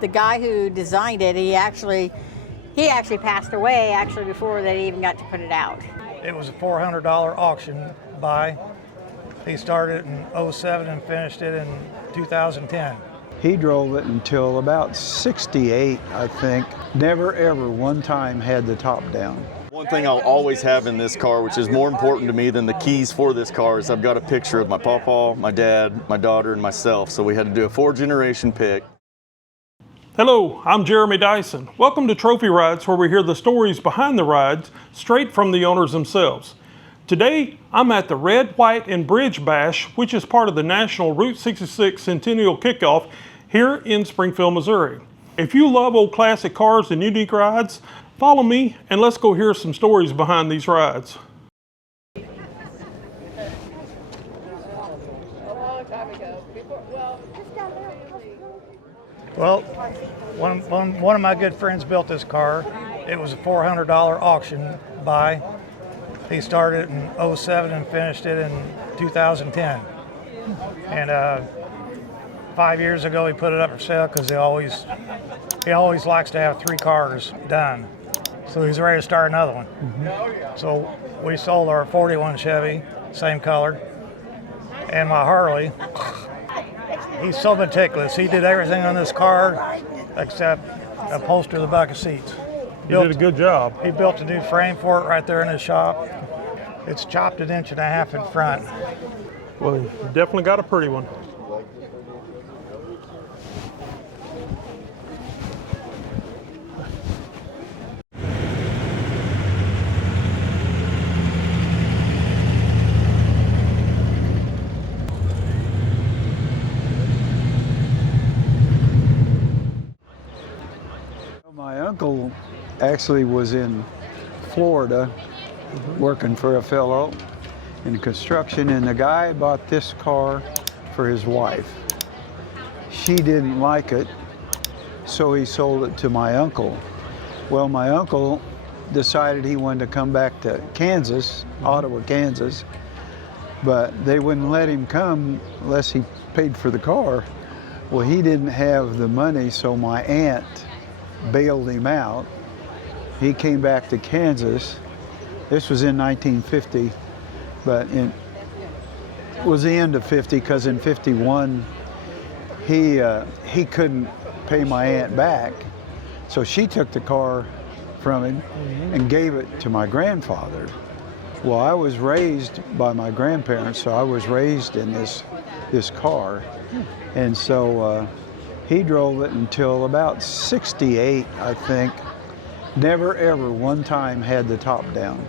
The guy who designed it, he actually passed away before they even got to put it out. It was a $400 auction buy. He started it in '07 and finished it in 2010. He drove it until about 68, I think. Never ever one time had the top down. One thing I'll always have in this car, which is more important to me than the keys for this car, is I've got a picture of my pawpaw, my dad, my daughter, and myself. So we had to do a 4-generation pick. Hello, I'm Jeremy Dyson. Welcome to Trophy Rides, where we hear the stories behind the rides straight from the owners themselves. Today, I'm at the Red, White, and Bridge Bash, which is part of the National Route 66 Centennial Kickoff here in Springfield, Missouri. If you love old classic cars and unique rides, follow me and let's go hear some stories behind these rides. Well, one of my good friends built this car. It was a $400 auction buy. He started it in '07 and finished it in 2010. And 5 years ago, he put it up for sale because he always likes to have 3 cars done. So he's ready to start another one. So we sold our 41 Chevy, same color, and my Harley. He's so meticulous. He did everything on this car except upholster the back of seats. You did a good job. He built a new frame for it right there in his shop. It's chopped 1.5 inches in front. Well, you definitely got a pretty one. My uncle actually was in Florida working for a fellow in construction, and the guy bought this car for his wife. She didn't like it, so he sold it to my uncle. Well, my uncle decided he wanted to come back to Kansas, Ottawa, Kansas, but they wouldn't let him come unless he paid for the car. Well, he didn't have the money, so my aunt bailed him out. He came back to Kansas. This was in 1950, but it was the end of 50 because in 51 he couldn't pay my aunt back, so she took the car from him and gave it to my grandfather. Well, I was raised by my grandparents, so I was raised in this car, and so he drove it until about 68, I think. Never ever one time had the top down.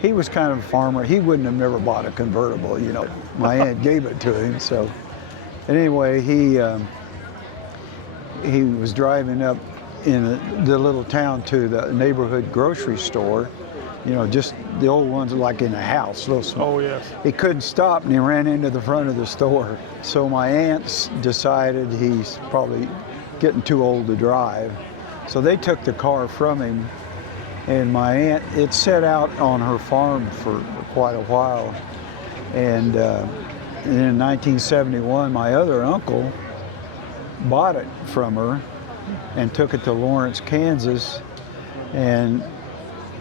He was kind of a farmer. He wouldn't have never bought a convertible, you know. My aunt gave it to him, so. Anyway, he was driving up in the little town to the neighborhood grocery store, you know, just the old ones like in a house, little small. Oh, yes. He couldn't stop and he ran into the front of the store. So my aunt decided he's probably getting too old to drive. So they took the car from him, and my aunt, it sat out on her farm for quite a while. And in 1971, my other uncle bought it from her and took it to Lawrence, Kansas. And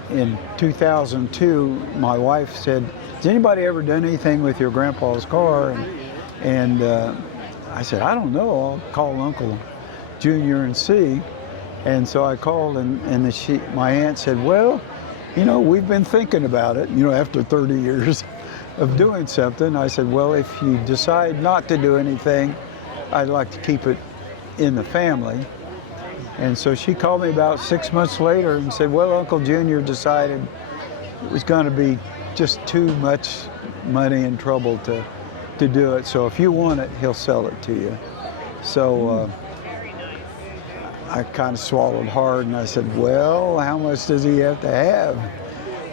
in 2002, my wife said, "Has anybody ever done anything with your grandpa's car?" And I said, "I don't know. I'll call Uncle Junior and see." And so I called, and my aunt said, "Well, you know, we've been thinking about it, you know, after 30 years of doing something." I said, "Well, if you decide not to do anything, I'd like to keep it in the family." And so she called me about 6 months later and said, "Well, Uncle Junior decided it was going to be just too much money and trouble to do it. So if you want it, he'll sell it to you." So I kind of swallowed hard and I said, "Well, how much does he have to have?"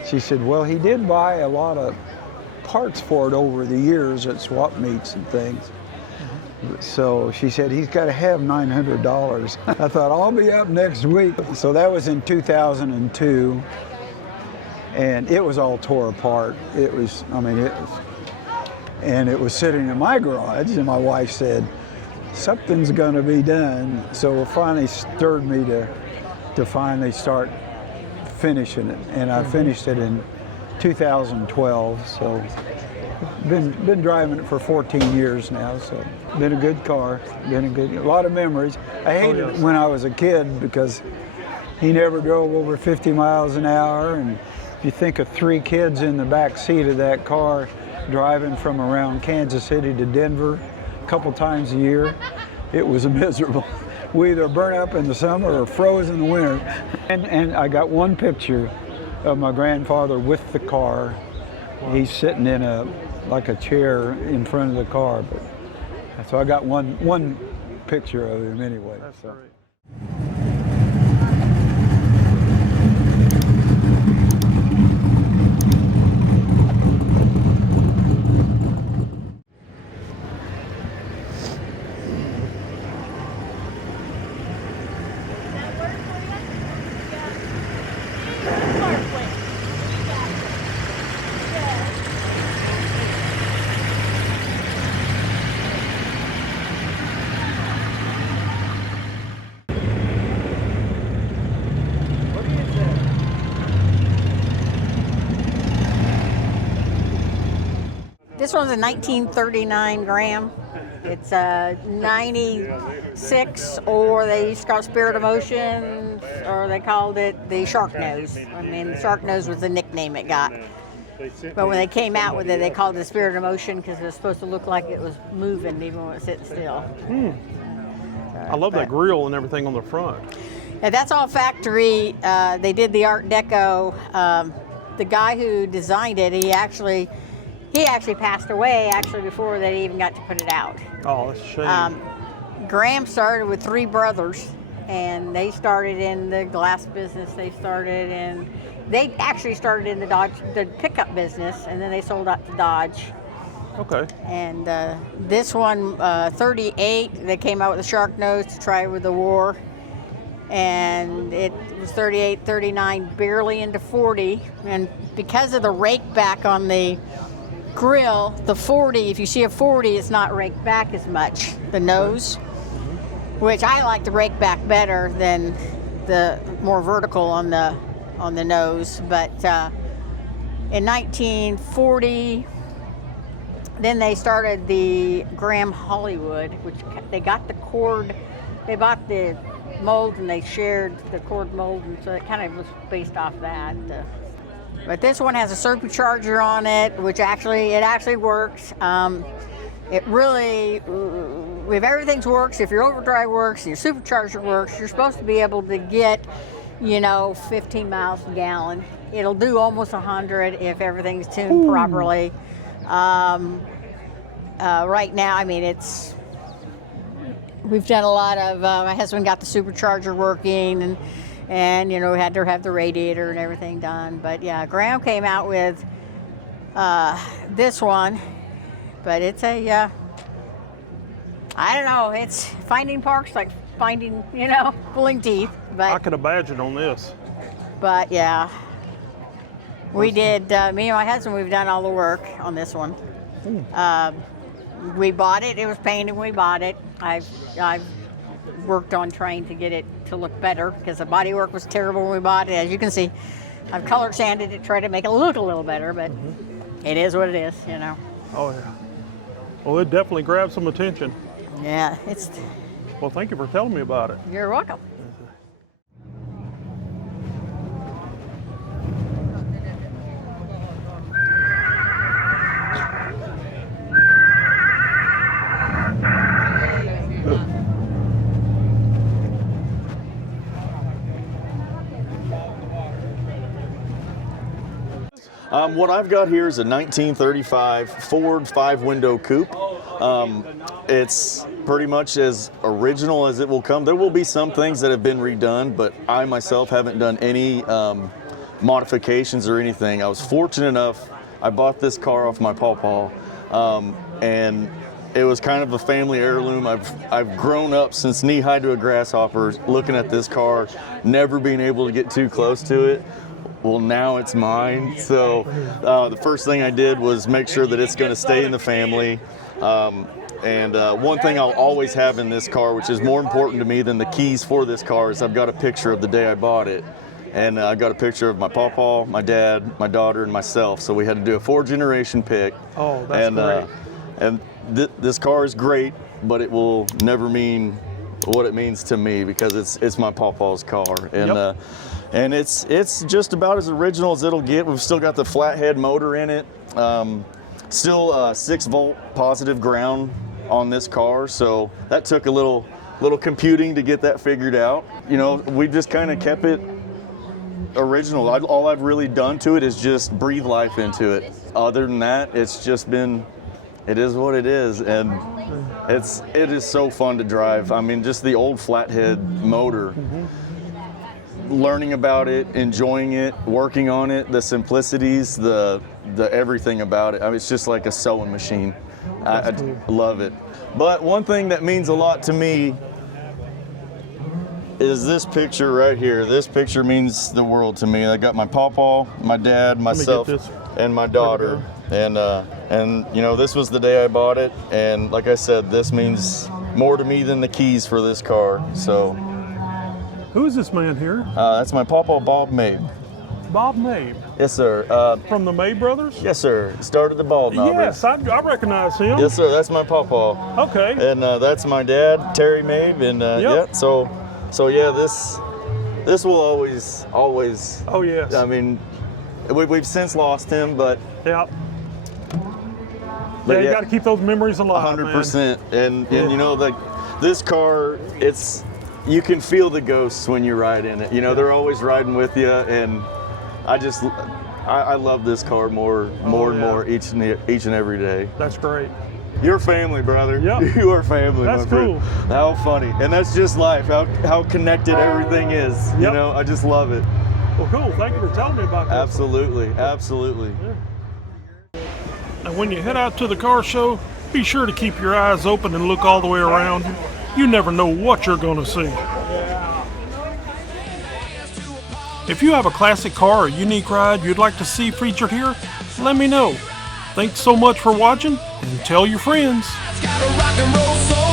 She said, "Well, he did buy a lot of parts for it over the years at swap meets and things." So she said, "He's got to have $900. I thought, "I'll be up next week." So that was in 2002, and it was all tore apart. It was, I mean, it was, and it was sitting in my garage, and my wife said, something's going to be done. So it finally stirred me to finally start finishing it, and I finished it in 2012. So been driving it for 14 years now. So been a good car, a lot of memories. I hated it when I was a kid because he never drove over 50 miles an hour, and if you think of 3 kids in the back seat of that car driving from around Kansas City to Denver a couple times a year, it was miserable. We either burn up in the summer or froze in the winter. And I got one picture of my grandfather with the car. He's sitting in like a chair in front of the car. But so I got one picture of him anyway. That's so. great. This one's a 1939 Graham. It's a 96, or they used to call it Spirit of Motion, or they called it the Shark Nose. I mean, the Shark Nose was the nickname it got. But when they came out with it, they called it the Spirit of Motion because it was supposed to look like it was moving even when it was sitting still. I love that grill and everything on the front. Yeah, that's all factory. They did the Art Deco. The guy who designed it, he actually passed away before they even got to put it out. Oh, that's a shame. Graham started with 3 brothers, and they started in the glass business. They actually started in the pickup business, and then they sold out to Dodge. Okay. And this one, 38, they came out with a Shark Nose to try it with the war. And it was 38, 39, barely into 40. And because of the rake back on the grill, the 40, if you see a 40, it's not raked back as much, the nose, which I like the rake back better than the more vertical on the nose. But in 1940, then they started the Graham Hollywood, which they got the cord, they bought the mold and they shared the cord mold, and so it kind of was based off that. But this one has a supercharger on it, which actually works. It really, if everything works, if your overdrive works, your supercharger works, you're supposed to be able to get, 15 miles a gallon. It'll do almost 100 if everything's tuned properly. Right now, I mean, we've done a lot of, my husband got the supercharger working, and we had to have the radiator and everything done. But yeah, Graham came out with this one, but it's I don't know, it's finding parts like finding, pulling teeth. But I can imagine on this. But yeah, we did, me and my husband, we've done all the work on this one. We bought it, it was painted when we bought it. I've worked on trying to get it to look better because the body work was terrible when we bought it. As you can see, I've color sanded it, tried to make it look a little better, but it is what it is, Oh yeah. Well, it definitely grabbed some attention. Yeah, Well, thank you for telling me about it. You're welcome. What I've got here is a 1935 Ford 5-window coupe. It's pretty much as original as it will come. There will be some things that have been redone, but I myself haven't done any modifications or anything. I was fortunate enough, I bought this car off my pawpaw, and it was kind of a family heirloom. I've grown up since knee-high to a grasshopper looking at this car, never being able to get too close to it. Well, now it's mine. So the first thing I did was make sure that it's going to stay in the family. And one thing I'll always have in this car, which is more important to me than the keys for this car, is I've got a picture of the day I bought it. And I got a picture of my pawpaw, my dad, my daughter, and myself. So we had to do a 4-generation pick. Oh, that's great. And this car is great, but it will never mean what it means to me because it's my pawpaw's car. And Yep. And it's just about as original as it'll get. We've still got the flathead motor in it. Still 6-volt positive ground on this car, so that took a little computing to get that figured out. You know, we've just kind of kept it original. All I've really done to it is just breathe life into it. Other than that, it's just been, it is what it is, and it is so fun to drive. I mean, just the old flathead motor. Learning about it, enjoying it, working on it, the simplicities, the everything about it. I mean, it's just like a sewing machine. I love it. But one thing that means a lot to me is this picture right here. This picture means the world to me. I got my pawpaw, my dad, myself, and my daughter. And you know, this was the day I bought it. And like I said, this means more to me than the keys for this car. So. Who is this man here? That's my pawpaw, Bob Mabe. Bob Mabe. Yes, sir. From the Mabe brothers? Yes, sir. Started the Bald Knobbers. Yes, I recognize him. Yes, sir. That's my pawpaw. Okay. And that's my dad, Terry Mabe. And Yep. yeah, so yeah, this will always. Oh yes. I mean, we've since lost him, but. Yeah. But Yeah, you got to keep those memories alive. 100%. And you know, like this car, you can feel the ghosts when you ride in it. You know, they're always riding with you, and I love this car more and more each and every day. That's great. You're family, brother. Yep. You are family, That's my friend. cool. How funny. And that's just life, how connected everything is. You Yep. know, I just love it. Well, cool. Thank you for telling me about that. Absolutely. And when you head out to the car show, be sure to keep your eyes open and look all the way around you. You never know what you're going to see. If you have a classic car or unique ride you'd like to see featured here, let me know. Thanks so much for watching, and tell your friends. Got a rock and roll soul.